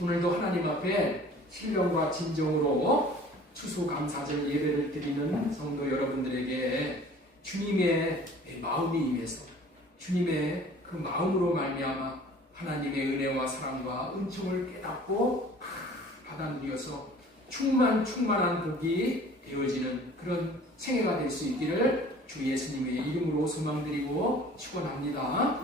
오늘도 하나님 앞에 신령과 진정으로 추수감사절 예배를 드리는 성도 여러분들에게 주님의 마음이 임해서 주님의 그 마음으로 말미암아 하나님의 은혜와 사랑과 은총을 깨닫고 받아 누려서 충만한 복이 되어지는 그런 생애가 될 수 있기를 주 예수님의 이름으로 소망드리고 축원합니다.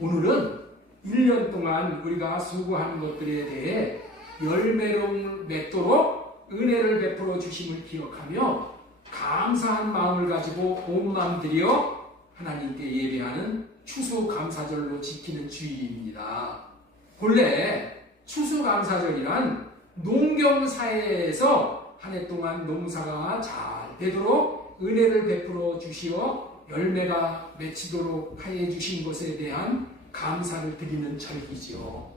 오늘은 1년 동안 우리가 수고하는 것들에 대해 열매를 맺도록 은혜를 베풀어 주심을 기억하며 감사한 마음을 가지고 온 마음 들여 하나님께 예배하는 추수감사절로 지키는 주일입니다. 본래 추수감사절이란 농경사회에서 한 해 동안 농사가 잘 되도록 은혜를 베풀어 주시어 열매가 맺히도록 하여 주신 것에 대한 감사를 드리는 절기죠.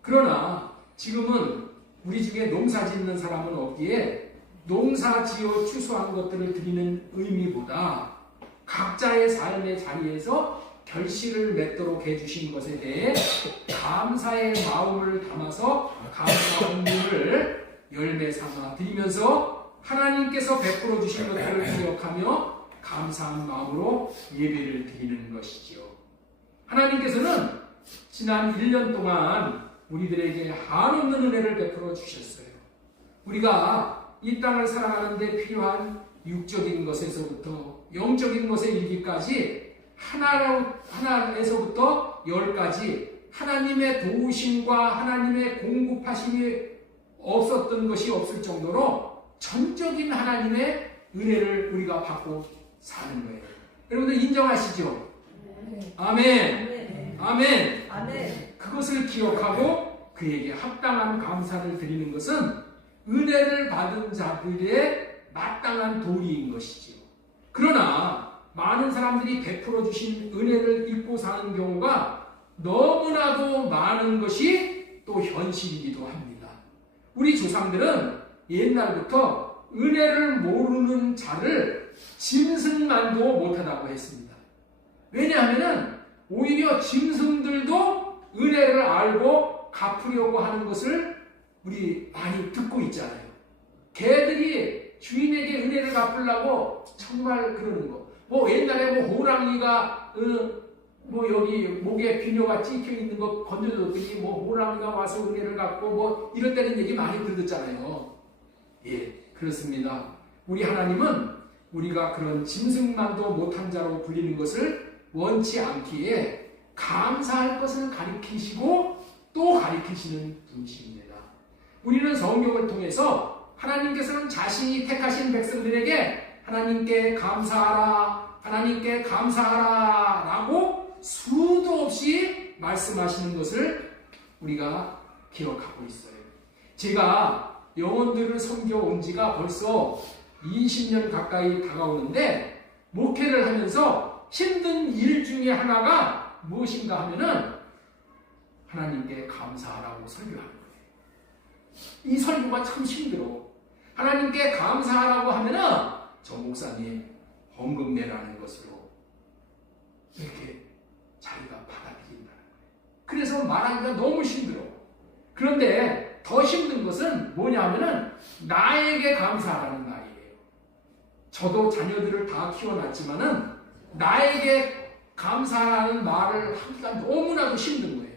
그러나 지금은 우리 중에 농사 짓는 사람은 없기에 농사 지어 추수한 것들을 드리는 의미보다 각자의 삶의 자리에서 결실을 맺도록 해주신 것에 대해 감사의 마음을 담아서 감사 헌금을 열매 삼아 드리면서 하나님께서 베풀어 주신 것들을 기억하며 감사한 마음으로 예배를 드리는 것이지요. 하나님께서는 지난 1년 동안 우리들에게 한없는 은혜를 베풀어 주셨어요. 우리가 이 땅을 살아가는데 필요한 육적인 것에서부터 영적인 것에 이르기까지 하나에서부터 열까지 하나님의 도우심과 하나님의 공급하심이 없었던 것이 없을 정도로 전적인 하나님의 은혜를 우리가 받고 사는 거예요. 여러분들 인정하시죠? 아멘. 아멘. 아멘. 그것을 기억하고 그에게 합당한 감사를 드리는 것은 은혜를 받은 자들의 마땅한 도리인 것이지요. 그러나 많은 사람들이 베풀어 주신 은혜를 잊고 사는 경우가 너무나도 많은 것이 또 현실이기도 합니다. 우리 조상들은 옛날부터 은혜를 모르는 자를 짐승만도 못하다고 했습니다. 왜냐하면 오히려 짐승들도 은혜를 알고 갚으려고 하는 것을 우리 많이 듣고 있잖아요. 개들이 주인에게 은혜를 갚으려고 정말 그러는 거. 뭐 옛날에 뭐 호랑이가 뭐 여기 목에 비녀가 찍혀 있는 거 건져줬더니 뭐 호랑이가 와서 은혜를 갚고 뭐 이럴 때는 얘기 많이 들었잖아요. 예, 그렇습니다. 우리 하나님은 우리가 그런 짐승만도 못한 자로 불리는 것을 원치 않기에 감사할 것을 가리키시고 또 가리키시는 분이십니다. 우리는 성경을 통해서 하나님께서는 자신이 택하신 백성들에게 하나님께 감사하라, 하나님께 감사하라 라고 수도 없이 말씀하시는 것을 우리가 기억하고 있어요. 제가 영혼들을 섬겨온 지가 벌써 20년 가까이 다가오는데 목회를 하면서 힘든 일 중에 하나가 무엇인가 하면은 하나님께 감사하라고 설교하는 거예요. 이 설교가 참 힘들어. 하나님께 감사하라고 하면은 저 목사님 헌금 내라는 것으로 이렇게 자기가 받아들인다는 거예요. 그래서 말하기가 너무 힘들어. 그런데 더 힘든 것은 뭐냐면은 나에게 감사하라는 말이에요. 저도 자녀들을 다 키워놨지만은 나에게 감사하는 말을 하기가 너무나도 힘든 거예요.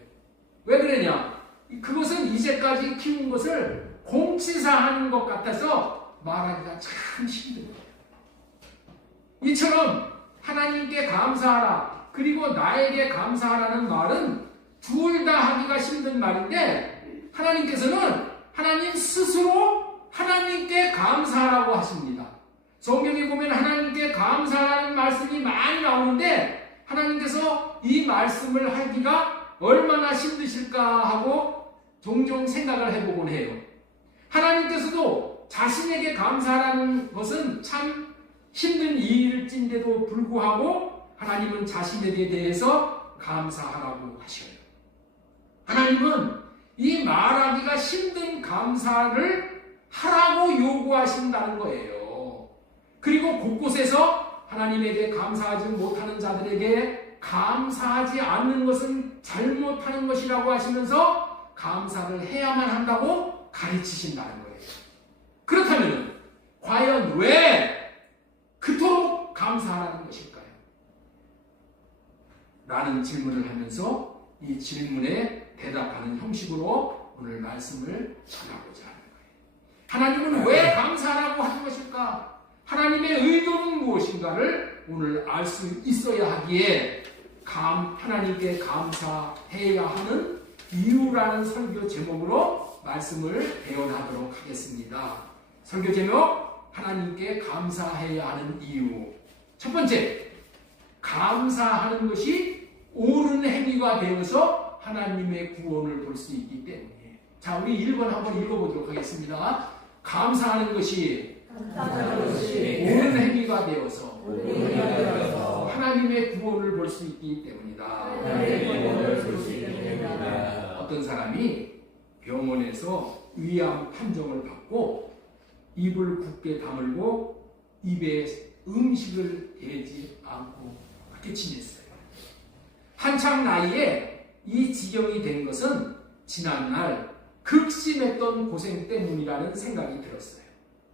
왜 그러냐? 그것은 이제까지 키운 것을 공치사하는 것 같아서 말하기가 참 힘든 거예요. 이처럼 하나님께 감사하라 그리고 나에게 감사하라는 말은 둘 다 하기가 힘든 말인데 하나님께서는 하나님 스스로 하나님께 감사하라고 하십니다. 성경에 보면 하나님께 감사하라는 말씀이 많이 나오는데 하나님께서 이 말씀을 하기가 얼마나 힘드실까 하고 종종 생각을 해보곤 해요. 하나님께서도 자신에게 감사하라는 것은 참 힘든 일일진데도 불구하고 하나님은 자신에게 대해서 감사하라고 하셔요. 하나님은 이 말하기가 힘든 감사를 하라고 요구하신다는 거예요. 그리고 곳곳에서 하나님에게 감사하지 못하는 자들에게 감사하지 않는 것은 잘못하는 것이라고 하시면서 감사를 해야만 한다고 가르치신다는 거예요. 그렇다면 과연 왜 그토록 감사하는 것일까요? 라는 질문을 하면서 이 질문에 대답하는 형식으로 오늘 말씀을 전하고자 하는 거예요. 하나님은 왜 감사하라고 하는 것일까? 하나님의 의도는 무엇인가를 오늘 알 수 있어야 하기에 하나님께 감사해야 하는 이유라는 설교 제목으로 말씀을 대언하도록 하겠습니다. 설교 제목, 하나님께 감사해야 하는 이유. 첫 번째, 감사하는 것이 옳은 행위가 되어서 하나님의 구원을 볼 수 있기 때문이에요. 자, 우리 1번 한번 읽어보도록 하겠습니다. 감사하는 것이 옳은 행위가 되어서 하나님의 구원을 볼 수 있기 때문이다. 어떤 사람이 병원에서 위암 판정을 받고 입을 굳게 다물고 입에 음식을 대지 않고 그렇게 지냈어요. 한참 나이에 이 지경이 된 것은 지난날 극심했던 고생 때문이라는 생각이 들었어요.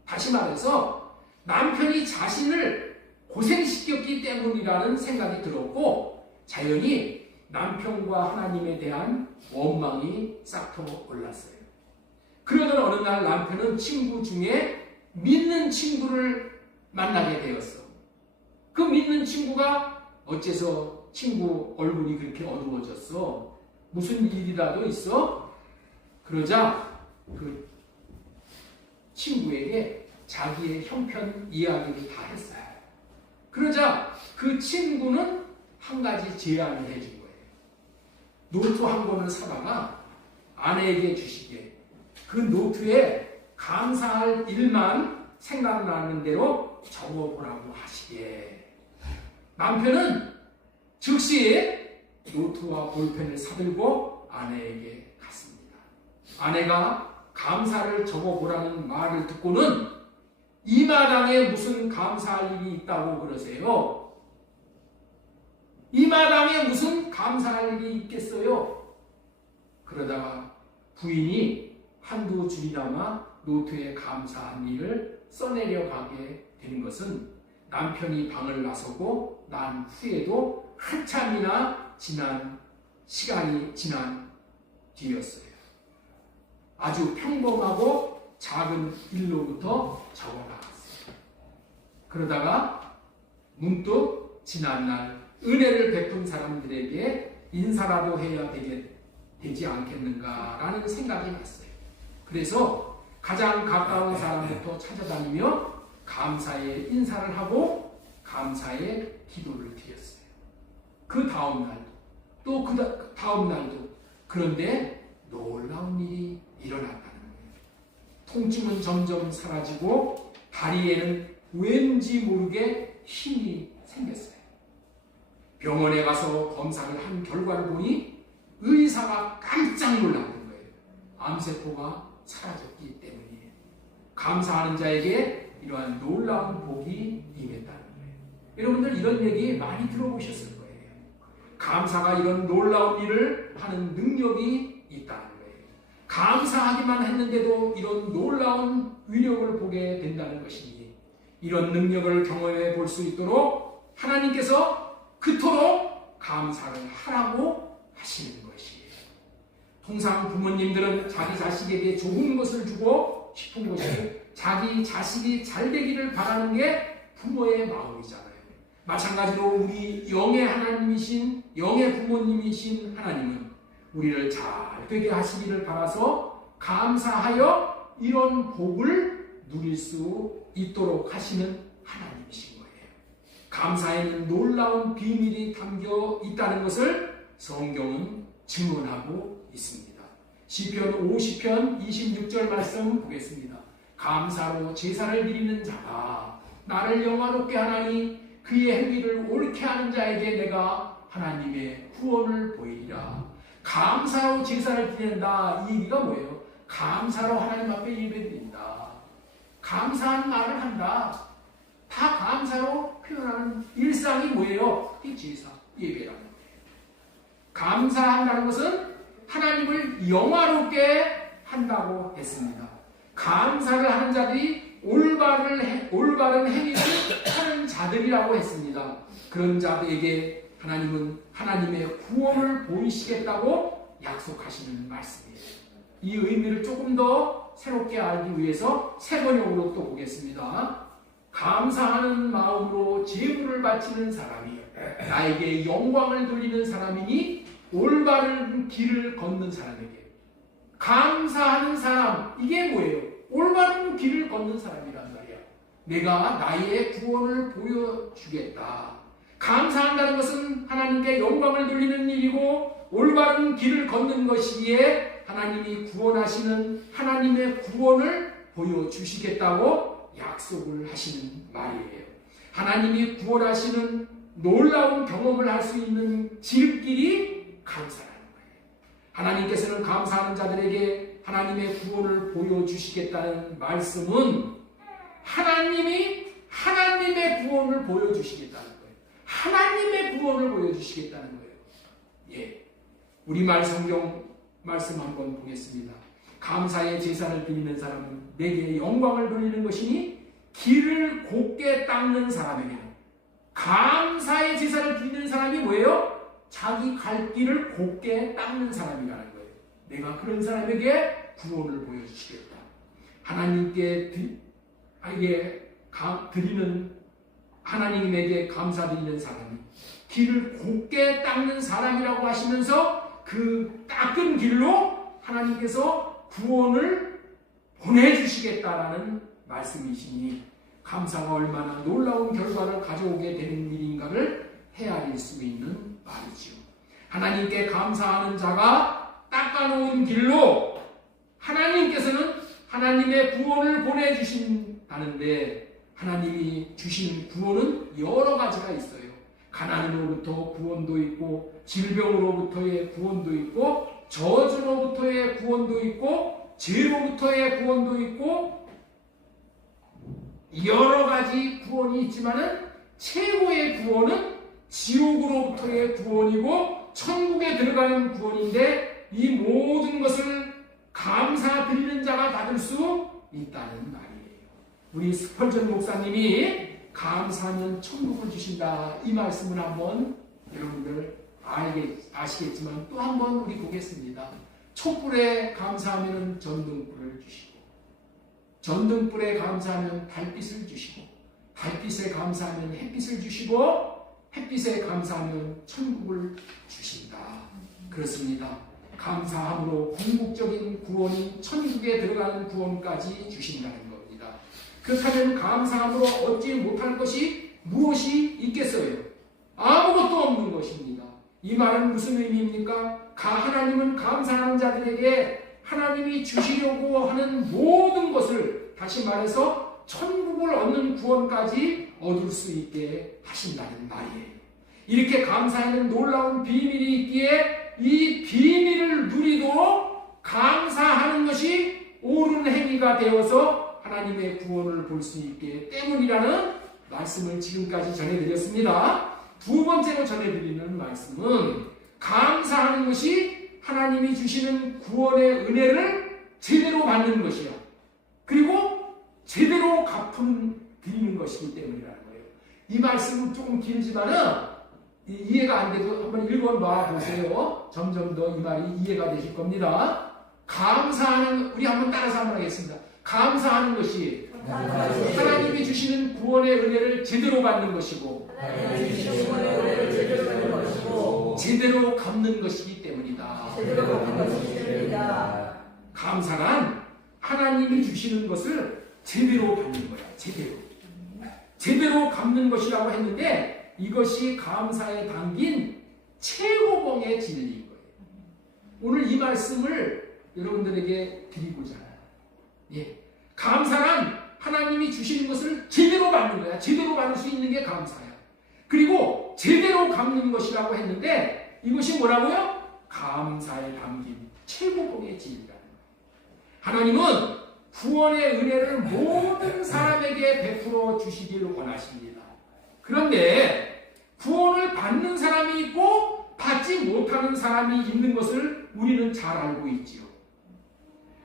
다시 말해서 남편이 자신을 고생시켰기 때문이라는 생각이 들었고 자연히 남편과 하나님에 대한 원망이 싹터 올랐어요. 그러던 어느 날 남편은 친구 중에 믿는 친구를 만나게 되었어. 그 믿는 친구가 어째서 친구 얼굴이 그렇게 어두워졌어? 무슨 일이라도 있어? 그러자 그 친구에게 자기의 형편 이야기를 다 했어요. 그러자 그 친구는 한 가지 제안을 해준 거예요. 노트 한 권을 사다가 아내에게 주시게, 그 노트에 감사할 일만 생각나는 대로 적어보라고 하시게. 남편은 즉시 노트와 볼펜을 사들고 아내에게 갔습니다. 아내가 감사를 적어보라는 말을 듣고는 이 마당에 무슨 감사할 일이 있다고 그러세요? 이 마당에 무슨 감사할 일이 있겠어요? 그러다가 부인이 한두 줄이나마 노트에 감사한 일을 써내려 가게 된 것은 남편이 방을 나서고 난 후에도 한참이나 시간이 지난 뒤였어요. 아주 평범하고 작은 일로부터 적어나갔어요. 그러다가 문득 지난날 은혜를 베푼 사람들에게 인사라도 해야 되지 않겠는가라는 생각이 났어요. 그래서 가장 가까운 사람부터 찾아다니며 감사의 인사를 하고 감사의 기도를 드렸어요. 그 다음 날도 또 그 다음 날도. 그런데 놀라운 일이 일어났다는 거예요. 통증은 점점 사라지고 다리에는 왠지 모르게 힘이 생겼어요. 병원에 가서 검사를 한 결과를 보니 의사가 깜짝 놀라는 거예요. 암세포가 사라졌기 때문이에요. 감사하는 자에게 이러한 놀라운 복이 임했다는 거예요. 여러분들 이런 얘기 많이 들어보셨을 거예요. 감사가 이런 놀라운 일을 하는 능력이 있다는 거예요. 감사하기만 했는데도 이런 놀라운 위력을 보게 된다는 것이니 이런 능력을 경험해 볼 수 있도록 하나님께서 그토록 감사를 하라고 하시는 것이에요. 통상 부모님들은 자기 자식에게 좋은 것을 주고 싶은 것이 자기 자식이 잘 되기를 바라는 게 부모의 마음이잖아요. 마찬가지로 우리 영의 하나님이신, 영의 부모님이신 하나님은 우리를 잘 되게 하시기를 바라서 감사하여 이런 복을 누릴 수 있도록 하시는 하나님이신 거예요. 감사에는 놀라운 비밀이 담겨 있다는 것을 성경은 증언하고 있습니다. 시편 50편 26절 말씀 보겠습니다. 감사로 제사를 드리는 자가 나를 영화롭게 하나니 그의 행위를 옳게 하는 자에게 내가 하나님의 구원을 보이리라. 감사로 제사를 드린다. 이 얘기가 뭐예요? 감사로 하나님 앞에 예배드린다. 감사한 말을 한다. 다 감사로 표현하는 일상이 뭐예요? 이 제사, 예배라는 거예요. 감사한다는 것은 하나님을 영화롭게 한다고 했습니다. 감사를 하는 자들이 올바른 행위를 하는 자들이라고 했습니다. 그런 자들에게 하나님은 하나님의 구원을 보이시겠다고 약속하시는 말씀이에요. 이 의미를 조금 더 새롭게 알기 위해서 세 번역으로 또 보겠습니다. 감사하는 마음으로 제물을 바치는 사람이 나에게 영광을 돌리는 사람이니 올바른 길을 걷는 사람에게. 감사하는 사람, 이게 뭐예요? 올바른 길을 걷는 사람이란 말이야. 내가 나의 구원을 보여주겠다. 감사한다는 것은 하나님께 영광을 돌리는 일이고 올바른 길을 걷는 것이기에 하나님이 구원하시는 하나님의 구원을 보여주시겠다고 약속을 하시는 말이에요. 하나님이 구원하시는 놀라운 경험을 할 수 있는 지름길이 감사라는 거예요. 하나님께서는 감사하는 자들에게 하나님의 구원을 보여주시겠다는 말씀은 하나님이 하나님의 구원을 보여주시겠다는 거예요. 하나님의 구원을 보여주시겠다는 거예요. 예, 우리말 성경 말씀 한번 보겠습니다. 감사의 제사를 드리는 사람은 내게 영광을 돌리는 것이니 길을 곱게 닦는 사람에게는. 감사의 제사를 드리는 사람이 뭐예요? 자기 갈 길을 곱게 닦는 사람이라는 거예요. 내가 그런 사람에게 구원을 보여주시겠다. 하나님께 드리는, 하나님에게 감사드리는 사람이 길을 곱게 닦는 사람이라고 하시면서 그 닦은 길로 하나님께서 구원을 보내주시겠다라는 말씀이시니 감사가 얼마나 놀라운 결과를 가져오게 되는 일인가를 헤아릴 수 있는 말이지요. 하나님께 감사하는 자가 닦아놓은 길로 하나님께서는 하나님의 구원을 보내주신다는데 하나님이 주신 구원은 여러 가지가 있어요. 가난으로부터 구원도 있고 질병으로부터의 구원도 있고 저주로부터의 구원도 있고 죄로부터의 구원도 있고 여러 가지 구원이 있지만은 최고의 구원은 지옥으로부터의 구원이고 천국에 들어가는 구원인데 이 모든 것을 감사드리는 자가 받을 수 있다는 말이에요. 우리 스펄전 목사님이 감사하면 천국을 주신다 이 말씀을 한번 여러분들 아시겠지만 또 한번 우리 보겠습니다. 촛불에 감사하면 전등불을 주시고 전등불에 감사하면 달빛을 주시고 달빛에 감사하면 햇빛을 주시고 햇빛에 감사하면 천국을 주신다. 그렇습니다. 감사함으로 궁극적인 구원이 천국에 들어가는 구원까지 주신다는 겁니다. 그렇다면 감사함으로 얻지 못할 것이 무엇이 있겠어요? 아무것도 없는 것입니다. 이 말은 무슨 의미입니까? 하나님은 감사하는 자들에게 하나님이 주시려고 하는 모든 것을 다시 말해서 천국을 얻는 구원까지 얻을 수 있게 하신다는 말이에요. 이렇게 감사에는 놀라운 비밀이 있기에 이 비밀을 누리도록 감사하는 것이 옳은 행위가 되어서 하나님의 구원을 볼 수 있기 때문이라는 말씀을 지금까지 전해드렸습니다. 두 번째로 전해드리는 말씀은 감사하는 것이 하나님이 주시는 구원의 은혜를 제대로 받는 것이야. 그리고 제대로 드리는 것이기 때문이라는 거예요. 이 말씀은 조금 길지만은 이해가 안 돼도 한번 읽어놔 보세요. 점점 더 이 말이 이해가 되실 겁니다. 우리 한번 따라서 한번 하겠습니다. 감사하는 것이 하나님이 주시는 구원의 은혜를 제대로 받는 것이고 제대로 갚는 것이기 때문이다. 감사란 하나님이 주시는 것을 제대로 받는 거야. 제대로 갚는 것이라고 했는데 이것이 감사에 담긴 최고봉의 진리인 거예요. 오늘 이 말씀을 여러분들에게 드리고자 해요. 예. 감사란 하나님이 주시는 것을 제대로 받는 거야. 제대로 받을 수 있는 게 감사야. 그리고 제대로 갚는 것이라고 했는데 이것이 뭐라고요? 감사에 담긴 최고봉의 진리라는 거예요. 하나님은 구원의 은혜를 모든 사람에게 베풀어 주시기를 원하십니다. 그런데 구원을 받는 사람이 있고 받지 못하는 사람이 있는 것을 우리는 잘 알고 있지요.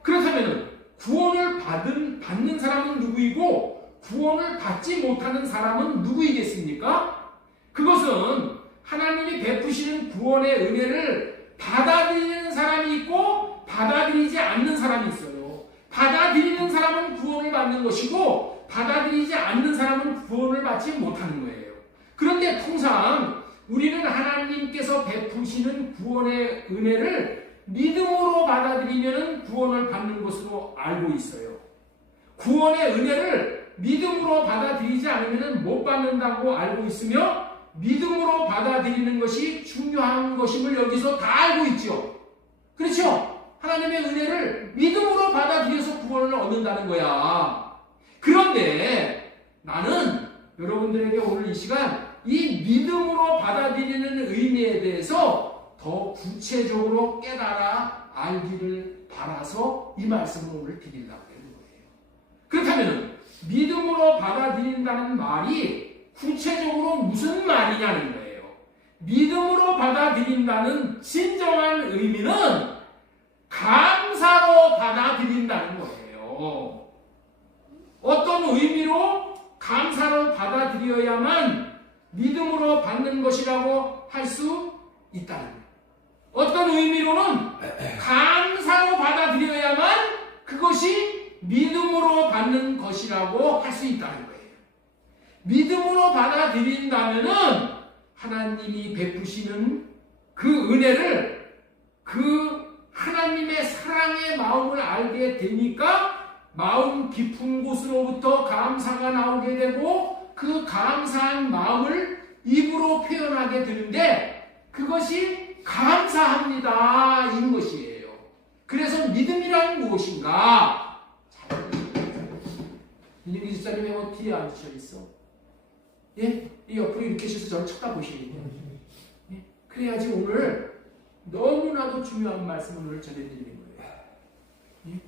그렇다면 구원을 받는 사람은 누구이고 구원을 받지 못하는 사람은 누구이겠습니까? 그것은 하나님이 베푸시는 구원의 은혜를 받아들이는 사람이 있고 받아들이지 않는 사람이 있어요. 받아들이는 사람은 구원을 받는 것이고 받아들이지 않는 사람은 구원을 받지 못하는 거예요. 그런데 통상 우리는 하나님께서 베푸시는 구원의 은혜를 믿음으로 받아들이면 구원을 받는 것으로 알고 있어요. 구원의 은혜를 믿음으로 받아들이지 않으면 못 받는다고 알고 있으며 믿음으로 받아들이는 것이 중요한 것임을 여기서 다 알고 있죠. 그렇죠? 하나님의 은혜를 믿음으로 받아들여서 구원을 얻는다는 거야. 그런데 나는 여러분들에게 오늘 이 시간 이 믿음으로 받아들이는 의미에 대해서 더 구체적으로 깨달아 알기를 바라서 이 말씀을 오늘 드리려고 하는 거예요. 그렇다면 믿음으로 받아들인다는 말이 구체적으로 무슨 말이냐는 거예요. 믿음으로 받아들인다는 진정한 의미는 감사로 받아들인다는 거예요. 어떤 의미로 감사로 받아들여야만 믿음으로 받는 것이라고 할 수 있다는 거예요. 어떤 의미로는 감사로 받아들여야만 그것이 믿음으로 받는 것이라고 할 수 있다는 거예요. 믿음으로 받아들인다면은 하나님이 베푸시는 그 은혜를 그 하나님의 사랑의 마음을 알게 되니까 마음 깊은 곳으로부터 감사가 나오게 되고 그 감사한 마음을 입으로 표현하게 되는데 그것이 감사합니다 인 것이에요. 그래서 믿음이란 무엇인가? 민영기 집사님이 뭐 뒤에 앉으셔 있어. 예? 이 옆으로 이렇게 해서 저를 쳐다보시거든요. 예? 그래야지 오늘 너무나도 중요한 말씀을 오늘 전해드리는 거예요. 예?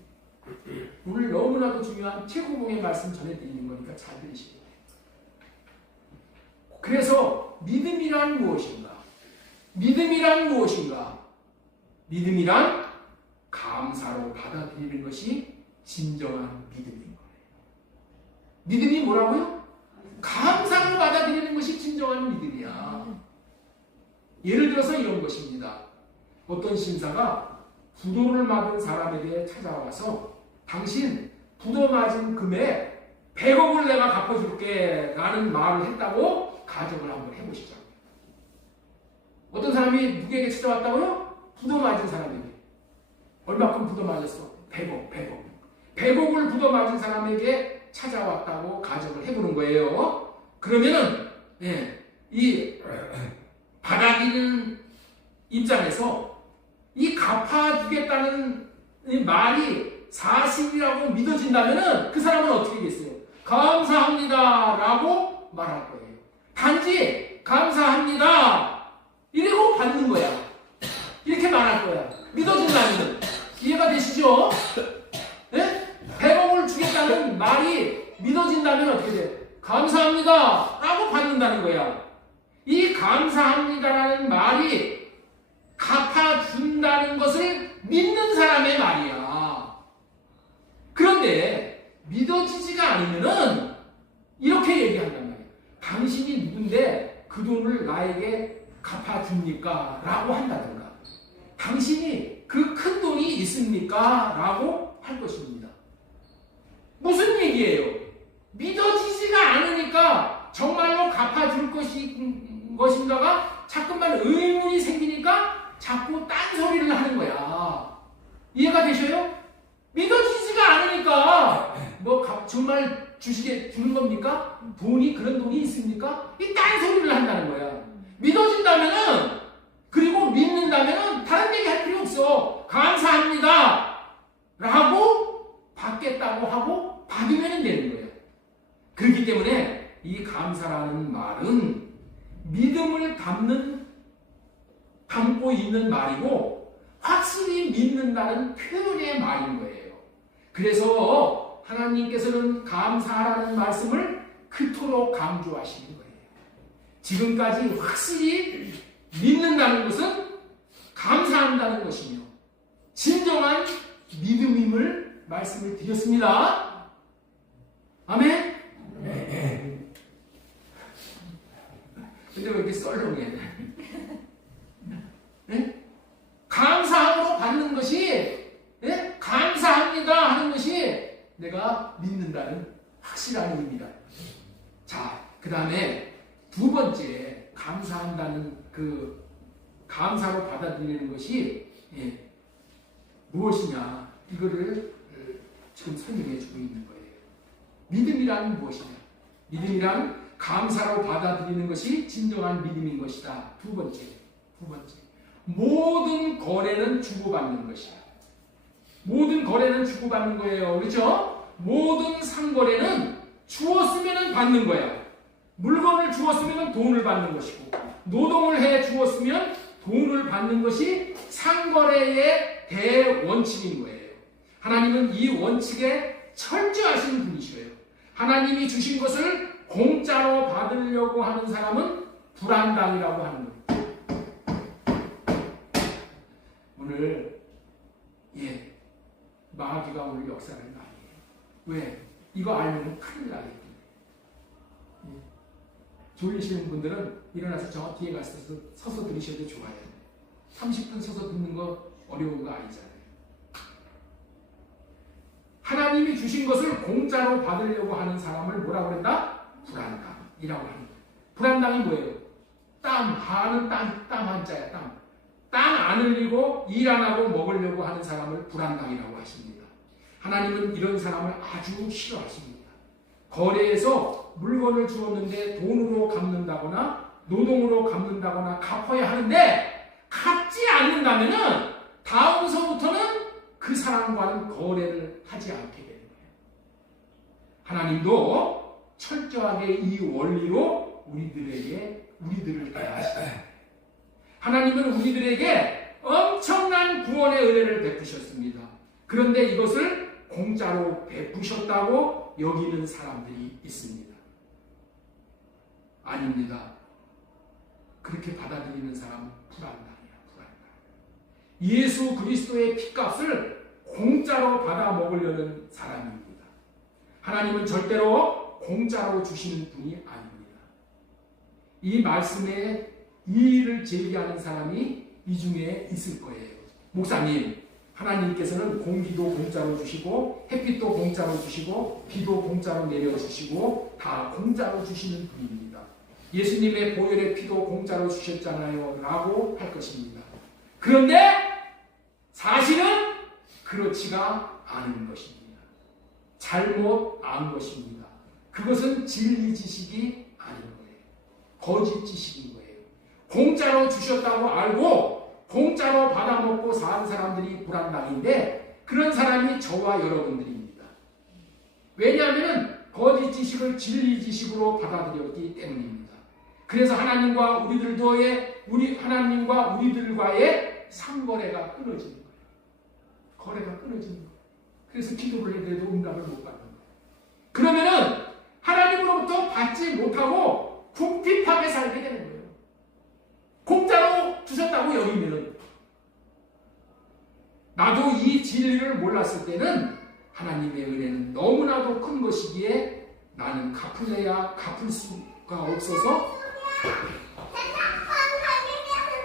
오늘 너무나도 중요한 최고봉의 말씀 전해드리는 거니까 잘 들으시고. 그래서 믿음이란 무엇인가? 믿음이란 무엇인가? 믿음이란 감사로 받아들이는 것이 진정한 믿음인 거예요. 믿음이 뭐라고요? 감사로 받아들이는 것이 진정한 믿음이야. 예를 들어서 이런 것입니다. 어떤 신사가 부도를 맞은 사람에게 찾아와서 당신 부도 맞은 금액 100억을 내가 갚아줄게 라는 말을 했다고 가정을 한번 해보시죠. 어떤 사람이 누구에게 찾아왔다고요? 부도 맞은 사람에게. 얼마큼 부도 맞았어? 100억. 100억을 부도 맞은 사람에게 찾아왔다고 가정을 해보는 거예요. 그러면은 이 받아들이는 입장에서 이 갚아주겠다는 이 말이 사실이라고 믿어진다면은 그 사람은 어떻게 하겠어요? 감사합니다 라고 말할 거예요. 단지 감사합니다 이러고 받는 거야. 이렇게 말할 거야. 믿어진다면. 이해가 되시죠? 네? 100억을 주겠다는 말이 믿어진다면 어떻게 돼? 감사합니다 라고 받는다는 거야. 이 감사합니다라는 말이 갚아준다는 것을 믿는 사람의 말이야. 그런데 믿어지지가 않으면은 이렇게 얘기한단 말이야. 당신이 누군데 그 돈을 나에게 갚아줍니까? 라고 한다든가. 당신이 그 큰 돈이 있습니까? 라고 할 것입니다. 무슨 얘기예요? 믿어지지가 않으니까 정말로 갚아줄 것인가가 자꾸만 의문이 생기니까 자꾸 딴소리를 하는 거야. 이해가 되셔요? 믿어지지가 않으니까 정말 주는 겁니까? 그런 돈이 있습니까? 이 딴소리를 한다는 거야. 믿어진다면은 그리고 믿는다면은 다른 얘기 할 필요 없어. 감사합니다 라고 받겠다고 하고 받으면 되는 거예요. 그렇기 때문에 이 감사라는 말은 믿음을 담고 있는 말이고 확실히 믿는다는 표현의 말인 거예요. 그래서 하나님께서는 감사라는 말씀을 그토록 강조하시는 거예요. 지금까지 확실히 믿는다는 것은 감사한다는 것이며 진정한 믿음임을 말씀을 드렸습니다. 아멘? 네. 근데 왜 이렇게 썰렁해? 네? 감사함으로 받는 것이, 네? 감사합니다 하는 것이 내가 믿는다는 확실한 의미다. 자, 그 다음에 두 번째, 감사한다는 그 감사로 받아들이는 것이 무엇이냐, 이거를 지금 설명해 주고 있는 거예요. 믿음이란 무엇이냐? 믿음이란 감사로 받아들이는 것이 진정한 믿음인 것이다. 두 번째, 모든 거래는 주고받는 것이야. 모든 거래는 주고받는 거예요. 그렇죠? 모든 상거래는 주었으면 받는 거야. 물건을 주었으면 돈을 받는 것이고, 노동을 해 주었으면 돈을 받는 것이 상거래의 대원칙인 거예요. 하나님은 이 원칙에 철저하신 분이셔요. 하나님이 주신 것을 공짜로 받으려고 하는 사람은 불안당이라고 하는 거예요. 오늘 마귀가 오늘 역사를 많이 해요. 왜? 이거 알면 큰일 나겠기 때문에. 졸리시는 분들은 일어나서 저 뒤에 가서 서서 들으셔도 좋아요. 30분 서서 듣는 거 어려운 거 아니잖아요. 하나님이 주신 것을 공짜로 받으려고 하는 사람을 뭐라고 그랬다? 불안당이라고 하는 거예요. 불안당이 뭐예요? 하는 땅 한자야, 땅. 땅 안 흘리고 일 안 하고 먹으려고 하는 사람을 불안당이라고 하십니다. 하나님은 이런 사람을 아주 싫어하십니다. 거래에서 물건을 주었는데 돈으로 갚는다거나 노동으로 갚는다거나 갚아야 하는데 갚지 않는다면은 다음서부터는 그 사람과는 거래를 하지 않게 되는 거예요. 하나님도 철저하게 이 원리로 우리들을 대하십니다. 하나님은 우리들에게 엄청난 구원의 은혜를 베푸셨습니다. 그런데 이것을 공짜로 베푸셨다고 여기는 사람들이 있습니다. 아닙니다. 그렇게 받아들이는 사람은 불안당이야. 예수 그리스도의 피값을 공짜로 받아 먹으려는 사람입니다. 하나님은 절대로 공짜로 주시는 분이 아닙니다. 이 말씀에 이의를 제기하는 사람이 이 중에 있을 거예요. 목사님, 하나님께서는 공기도 공짜로 주시고 햇빛도 공짜로 주시고 비도 공짜로 내려주시고 다 공짜로 주시는 분입니다. 예수님의 보혈의 피도 공짜로 주셨잖아요 라고 할 것입니다. 그런데 사실은 그렇지가 않은 것입니다. 잘못 안 것입니다. 그것은 진리 지식이 아닌 거예요. 거짓 지식인 거예요. 공짜로 주셨다고 알고 공짜로 받아먹고 사는 사람들이 불안당인데 그런 사람이 저와 여러분들입니다. 왜냐하면 거짓 지식을 진리 지식으로 받아들였기 때문입니다. 그래서 하나님과 우리들과의 상거래가 끊어지는 거예요. 거래가 끊어지는 거예요. 그래서 기도를 해도 응답을 못 받는 거예요. 그러면은 하나님으로부터 받지 못하고 궁핍하게 살게 되는 거예요. 공짜로 주셨다고 여기면 나도 이 진리를 몰랐을 때는 하나님의 은혜는 너무나도 큰 것이기에 나는 갚을 수가 없어서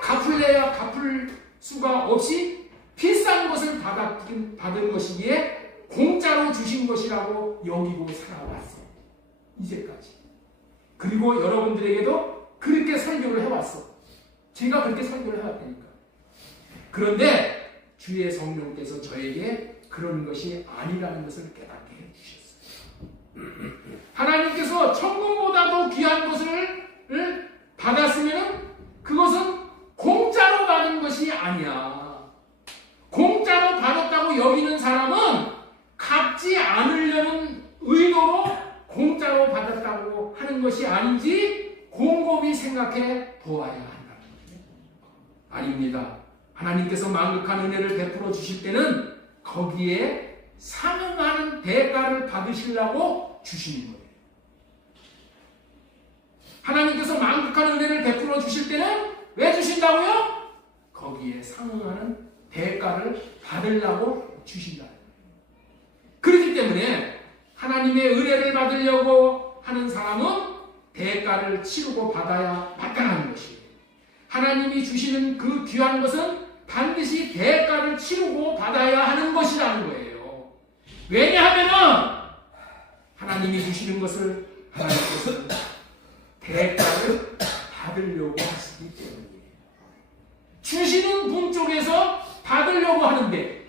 갚을 수가 없이 비싼 것을 받은 것이기에 공짜로 주신 것이라고 여기고 살아왔어. 이제까지. 그리고 여러분들에게도 그렇게 설교를 해왔어. 제가 그렇게 설교를 해왔다니까. 그런데 주의 성령께서 저에게 그런 것이 아니라는 것을 깨닫게 해주셨어요. 하나님께서 천국보다도 귀한 것을 받았으면 그것은 공짜로 받은 것이 아니야. 공짜로 받았다고 여기는 사람은 갚지 않으려는 의도로 공짜로 받았다고 하는 것이 아닌지 곰곰이 생각해 보아야 한다는 거예요. 아닙니다. 하나님께서 만극한 은혜를 베풀어 주실 때는 거기에 상응하는 대가를 받으시려고 주시는 거예요. 하나님께서 만극한 은혜를 베풀어 주실 때는 왜 주신다고요? 거기에 상응하는 대가를 받으려고 주신다. 그렇기 때문에 하나님의 은혜를 받으려고 하는 사람은 대가를 치르고 받아야 마땅한 것이에요. 하나님이 주시는 그 귀한 것은 반드시 대가를 치르고 받아야 하는 것이라는 거예요. 왜냐하면 하나님이 주시는 것을 하나님께서는 대가를 받으려고 하시기 때문이에요. 주시는 분 쪽에서 받으려고 하는데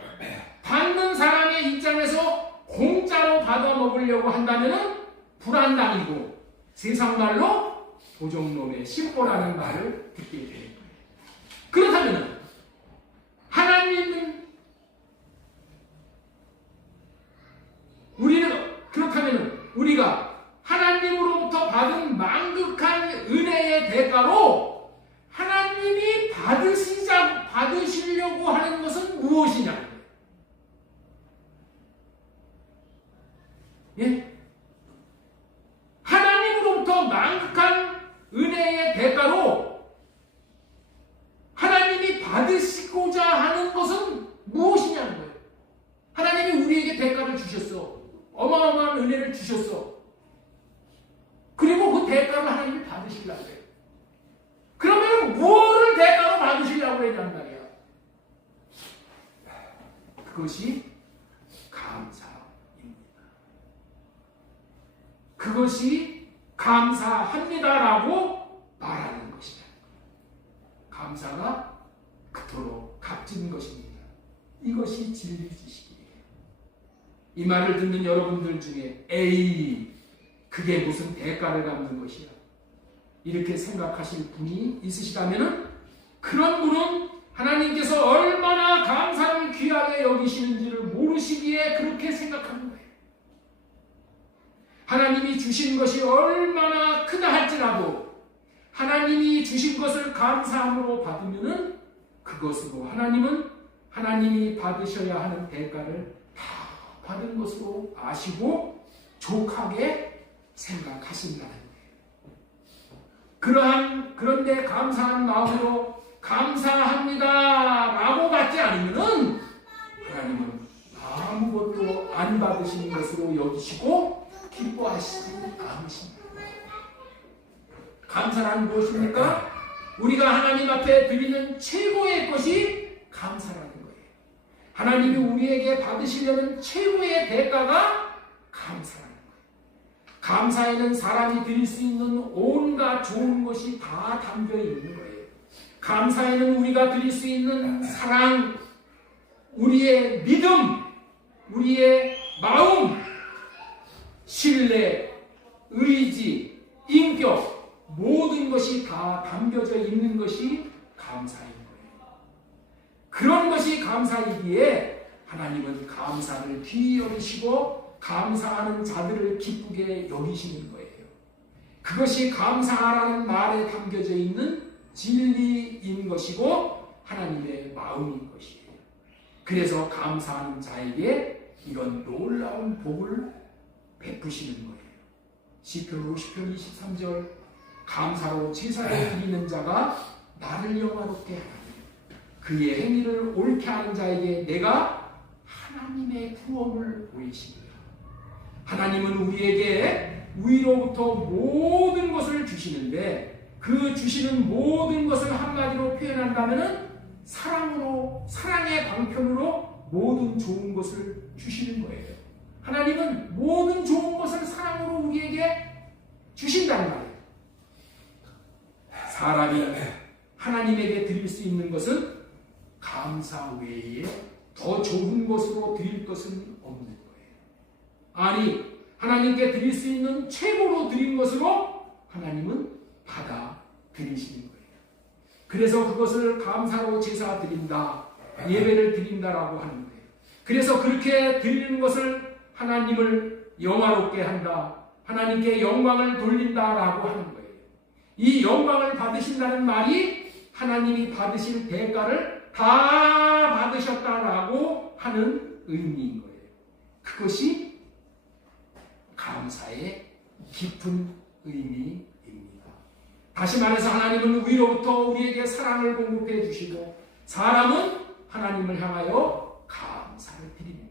받는 사람의 입장에서 공짜로 받아 먹으려고 한다면 불안당이고 세상 말로 도적놈의 심보라는 말을 듣게 되는 거예요. 그렇다면 하나님은 우리가 하나님으로부터 받은 만극한 은혜의 대가로 하나님이 받으시려고 하는 것은 무엇이냐? 예? 하나님으로부터 만극한 은혜의 대가로 하나님이 받으시고자 하는 것은 무엇이냐는 거예요. 하나님이 우리에게 대가를 주셨어. 어마어마한 은혜를 주셨어. 그리고 그 대가를 하나님이 받으시려고 해요. 그러면 무엇을 대가로 받으시려고 했단 말이야. 그것이 감사입니다. 그것이 감사합니다라고 말하는 것이다. 감사가 그토록 값진 것입니다. 이것이 진리 지식이에요. 이 말을 듣는 여러분들 중에 에이, 그게 무슨 대가를 갚는 것이야, 이렇게 생각하실 분이 있으시다면 그런 분은 하나님께서 얼마나 감사를 귀하게 여기시는지를 모르시기에 그렇게 생각하는 거예요. 하나님이 주신 것이 얼마나 크다 할지라도 하나님이 주신 것을 감사함으로 받으면 그것으로 하나님은 하나님이 받으셔야 하는 대가를 다 받은 것으로 아시고 족하게 생각하신다는 거예요. 그런데 감사한 마음으로 감사합니다라고 받지 않으면 하나님은 아무것도 안 받으신 것으로 여기시고 기뻐하시지 않으십니다. 감사란 무엇입니까? 우리가 하나님 앞에 드리는 최고의 것이 감사라는 거예요. 하나님이 우리에게 받으시려는 최고의 대가가 감사라는 거예요. 감사에는 사람이 드릴 수 있는 온갖 좋은 것이 다 담겨 있는 거예요. 감사에는 우리가 드릴 수 있는 사랑, 우리의 믿음, 우리의 마음, 신뢰, 의지, 인격, 모든 것이 다 담겨져 있는 것이 감사인 거예요. 그런 것이 감사이기에 하나님은 감사를 귀히 여기시고 감사하는 자들을 기쁘게 여기시는 거예요. 그것이 감사하라는 말에 담겨져 있는 진리인 것이고 하나님의 마음인 것이에요. 그래서 감사하는 자에게 이런 놀라운 복을 베푸시는 거예요. 시편 50편 23절, 감사로 제사를 드리는 자가 나를 영화롭게 하나니 그의 행위를 옳게 하는 자에게 내가 하나님의 구원을 보이시리라. 하나님은 우리에게 위로부터 모든 것을 주시는데 그 주시는 모든 것을 한마디로 표현한다면 사랑의 방편으로 모든 좋은 것을 주시는 거예요. 하나님은 모든 좋은 것을 사랑으로 우리에게 주신다는 말이에요. 사람이 하나님에게 드릴 수 있는 것은 감사 외에 더 좋은 것으로 드릴 것은 없는 거예요. 아니, 하나님께 드릴 수 있는 최고로 드린 것으로 하나님은 받아 드리시는 거예요. 그래서 그것을 감사로 제사 드린다, 예배를 드린다라고 하는 거예요. 그래서 그렇게 드리는 것을 하나님을 영화롭게 한다, 하나님께 영광을 돌린다라고 하는 거예요. 이 영광을 받으신다는 말이 하나님이 받으실 대가를 다 받으셨다라고 하는 의미인 거예요. 그것이 감사의 깊은 의미입니다. 다시 말해서 하나님은 위로부터 우리에게 사랑을 공급해 주시고 사람은 하나님을 향하여 감사를 드리는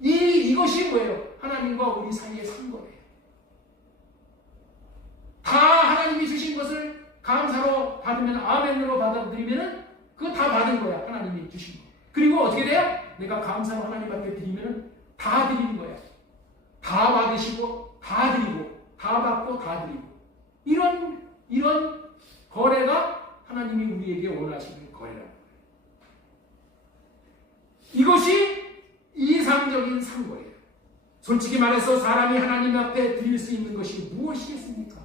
거예요. 이것이 뭐예요? 하나님과 우리 사이에 산 거예요. 다 하나님이 주신 것을 감사로 받으면, 아멘으로 받아들이면 그거 다 받은 거야. 하나님이 주신 거. 그리고 어떻게 돼요? 내가 감사로 하나님 앞에 드리면 다 드리는 거야. 다 받으시고 다 드리고 다 받고 다 드리고, 이런 거래가 하나님이 우리에게 원하시는 거래라는 거예요. 이것이 이상적인 상거예요. 솔직히 말해서 사람이 하나님 앞에 드릴 수 있는 것이 무엇이겠습니까?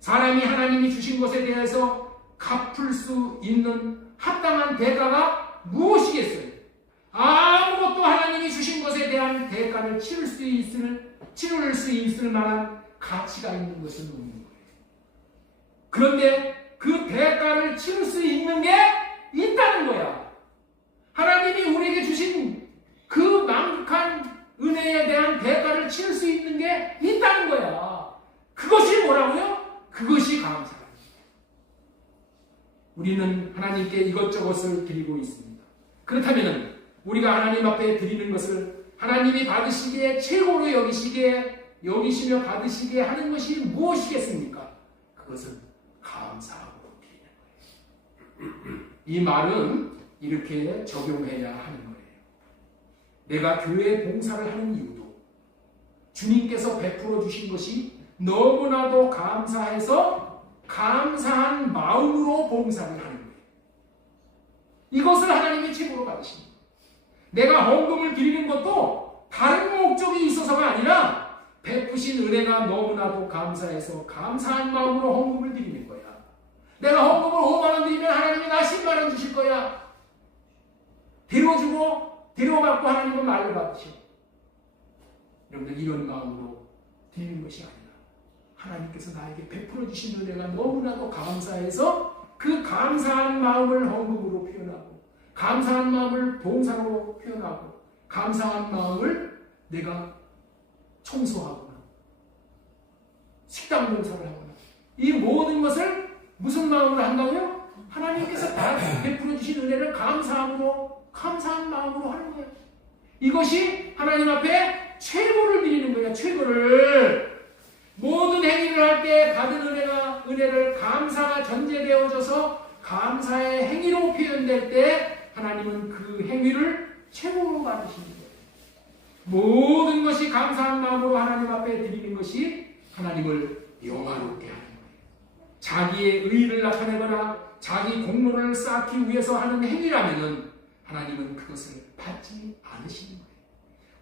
사람이 하나님이 주신 것에 대해서 갚을 수 있는 합당한 대가가 무엇이겠어요? 아무것도 하나님이 주신 것에 대한 대가를 치를 수 있을 만한 가치가 있는 것은 없는 거예요. 그런데 그 대가를 치를 수 있는 게 있다는 거야. 하나님이 우리에게 주신 그 만극한 은혜에 대한 대가를 치를 수 있는 게 있다는 거야. 그것이 뭐라고요? 그것이 감사합니다. 우리는 하나님께 이것저것을 드리고 있습니다. 그렇다면 우리가 하나님 앞에 드리는 것을 하나님이 받으시기에 최고로 여기시며 받으시게 하는 것이 무엇이겠습니까? 그것은 감사하고 드리는 거예요. 이 말은 이렇게 적용해야 하는 거예요. 내가 교회 봉사를 하는 이유도 주님께서 베풀어 주신 것이 너무나도 감사해서 감사한 마음으로 봉사를 하는 거예요. 이것을 하나님이 최고로 받으십니다. 내가 헌금을 드리는 것도 다른 목적이 있어서가 아니라 베푸신 은혜가 너무나도 감사해서 감사한 마음으로 헌금을 드리는 거야. 내가 헌금을 5만 원 드리면 하나님이 나 10만 원 주실 거야. 데려받고 하나님은 말로 받으셔. 여러분들 이런 마음으로 드리는 것이 아니라 하나님께서 나에게 베풀어 주신 은혜가 너무나도 감사해서 그 감사한 마음을 헌금으로 표현하고, 감사한 마음을 봉사로 표현하고, 감사한 마음을 내가 청소하거나 식당 봉사를 하거나, 이 모든 것을 무슨 마음으로 한다고요? 하나님께서 다 베풀어 주신 은혜를 감사한 마음으로 하는 거예요. 이것이 하나님 앞에 최고를 드리는 거예요. 최고를. 모든 행위를 할 때 받은 은혜를 감사가 전제되어져서 감사의 행위로 표현될 때 하나님은 그 행위를 최고로 받으시는 거예요. 모든 것이 감사한 마음으로 하나님 앞에 드리는 것이 하나님을 영화롭게 하는 거예요. 자기의 의의를 나타내거나 자기 공로를 쌓기 위해서 하는 행위라면 하나님은 그것을 받지 않으시는 거예요.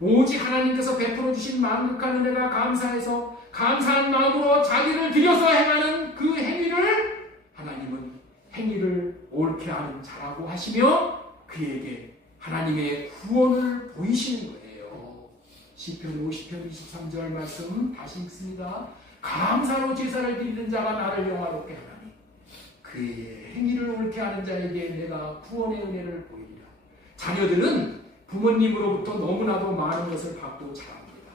오직 하나님께서 베풀어 주신 만극한 은혜가 감사해서 감사한 마음으로 자기를 들여서 행하는 그 행위를 하나님은 행위를 옳게 하는 자라고 하시며 그에게 하나님의 구원을 보이시는 거예요. 시편 50편 23절 말씀 다시 읽습니다. 감사로 제사를 드리는 자가 나를 영화롭게 하나니 그의 행위를 옳게 하는 자에게 내가 구원의 은혜를 보이리라. 자녀들은 부모님으로부터 너무나도 많은 것을 받고 자랍니다.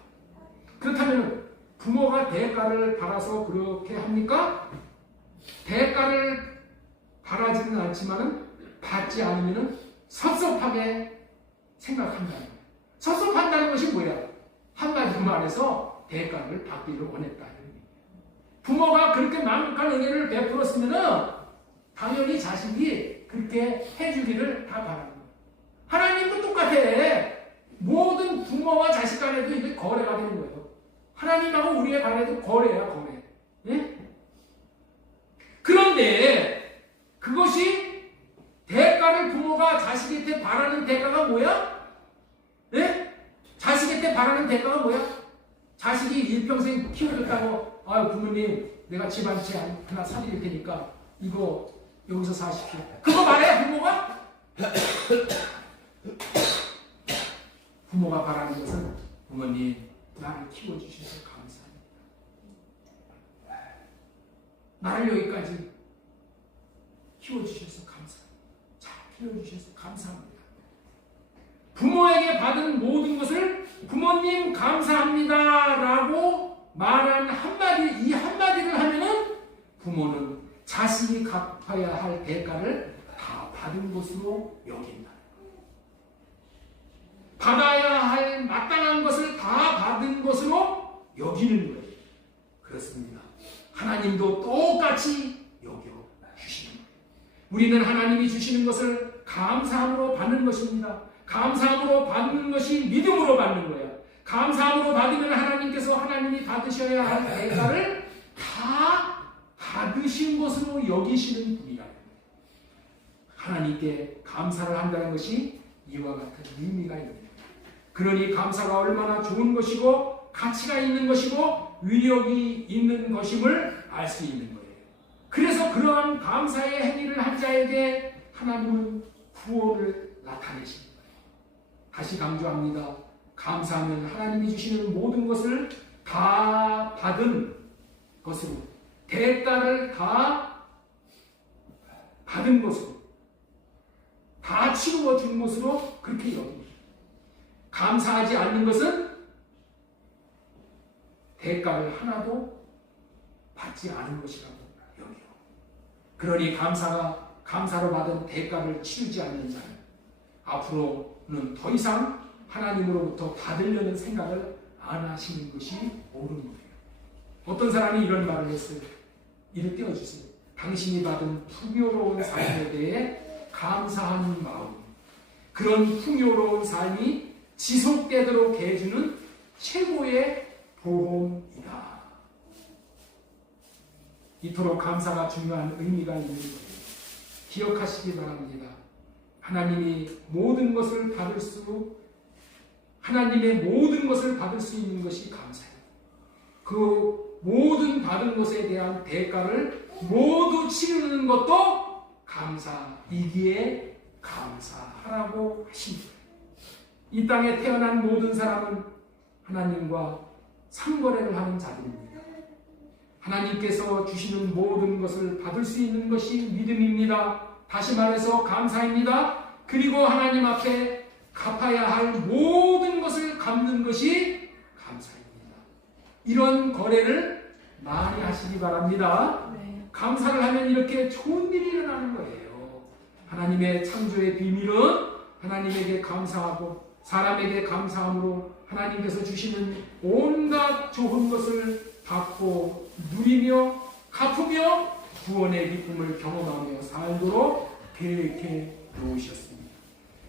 그렇다면 부모가 대가를 바라서 그렇게 합니까? 대가를 바라지는 않지만 받지 않으면 섭섭하게 생각한다는 거예요. 섭섭한다는 것이 뭐야? 한마디로 말해서 대가를 받기를 원했다는 거예요. 부모가 그렇게 만극한 은혜를 베풀었으면 당연히 자식이 그렇게 해주기를 다 바라는 거예요. 하나님도 똑같아. 모든 부모와 자식 간에도 이게 거래가 되는 거예요. 하나님하고 우리의 간에도 거래야, 거래. 예? 그런데 그것이 대가를 부모가 자식한테 바라는 대가가 뭐야? 예? 자식한테 바라는 대가가 뭐야? 자식이 일평생 키워줬다고, 아유 부모님 내가 집 한 채 하나 사드릴 테니까 이거 여기서 사십시오. 그거 말해 부모가? 부모가 바라는 것은 부모님 나를 키워주셔서 감사합니다. 나를 여기까지 키워주셔서 감사합니다. 잘 키워주셔서 감사합니다. 부모에게 받은 모든 것을 부모님 감사합니다 라고 말한 이 한마디를 하면은 부모는 자신이 갚아야 할 대가를 다 받은 것으로 여긴다. 받아야 할 마땅한 것을 다 받은 것으로 여기는 거예요. 그렇습니다. 하나님도 똑같이 여겨 주시는 거예요. 우리는 하나님이 주시는 것을 감사함으로 받는 것입니다. 감사함으로 받는 것이 믿음으로 받는 거예요. 감사함으로 받으면 하나님께서 하나님이 받으셔야 할 대가를 다 받으신 것으로 여기시는 분이라는 거예요. 하나님께 감사를 한다는 것이 이와 같은 의미가 있는 거예요. 그러니 감사가 얼마나 좋은 것이고 가치가 있는 것이고 위력이 있는 것임을 알 수 있는 거예요. 그래서 그러한 감사의 행위를 한 자에게 하나님은 구원을 나타내십니다. 다시 강조합니다. 감사하면 하나님이 주시는 모든 것을 다 받은 것으로, 대가를 다 받은 것으로, 다 치루어 준 것으로 그렇게 여깁니다. 감사하지 않는 것은 대가를 하나도 받지 않은 것이라고 여겨요. 그러니 감사로 받은 대가를 치르지 않는 자는 앞으로는 더 이상 하나님으로부터 받으려는 생각을 안 하시는 것이 옳은 거예요. 어떤 사람이 이런 말을 했어요. 이를 띄워주세요. 당신이 받은 풍요로운 삶에 대해 감사하는 마음, 그런 풍요로운 삶이 지속되도록 해주는 최고의 보험이다. 이토록 감사가 중요한 의미가 있는 거예요. 기억하시기 바랍니다. 하나님의 모든 것을 받을 수 있는 것이 감사예요. 그 모든 받은 것에 대한 대가를 모두 치르는 것도 감사이기에 감사하라고 하십니다. 이 땅에 태어난 모든 사람은 하나님과 상거래를 하는 자들입니다. 하나님께서 주시는 모든 것을 받을 수 있는 것이 믿음입니다. 다시 말해서 감사입니다. 그리고 하나님 앞에 갚아야 할 모든 것을 갚는 것이 감사입니다. 이런 거래를 많이 하시기 바랍니다. 네. 감사를 하면 이렇게 좋은 일이 일어나는 거예요. 하나님의 창조의 비밀은 하나님에게 감사하고 사람에게 감사함으로 하나님께서 주시는 온갖 좋은 것을 받고 누리며 갚으며 구원의 기쁨을 경험하며 살도록 계획해 놓으셨습니다.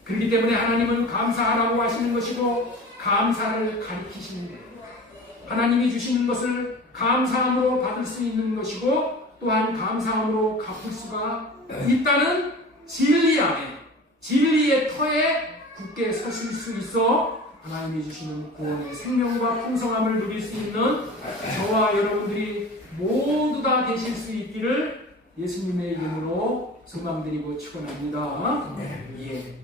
그렇기 때문에 하나님은 감사하라고 하시는 것이고 감사를 가리키시는 거예요. 하나님이 주시는 것을 감사함으로 받을 수 있는 것이고 또한 감사함으로 갚을 수가 있다는 진리 안에, 진리의 터에 굳게 서실 수 있어 하나님이 주시는 구원의 생명과 풍성함을 누릴 수 있는 저와 여러분들이 모두 다 되실 수 있기를 예수님의 이름으로 소망드리고 축원합니다. 예.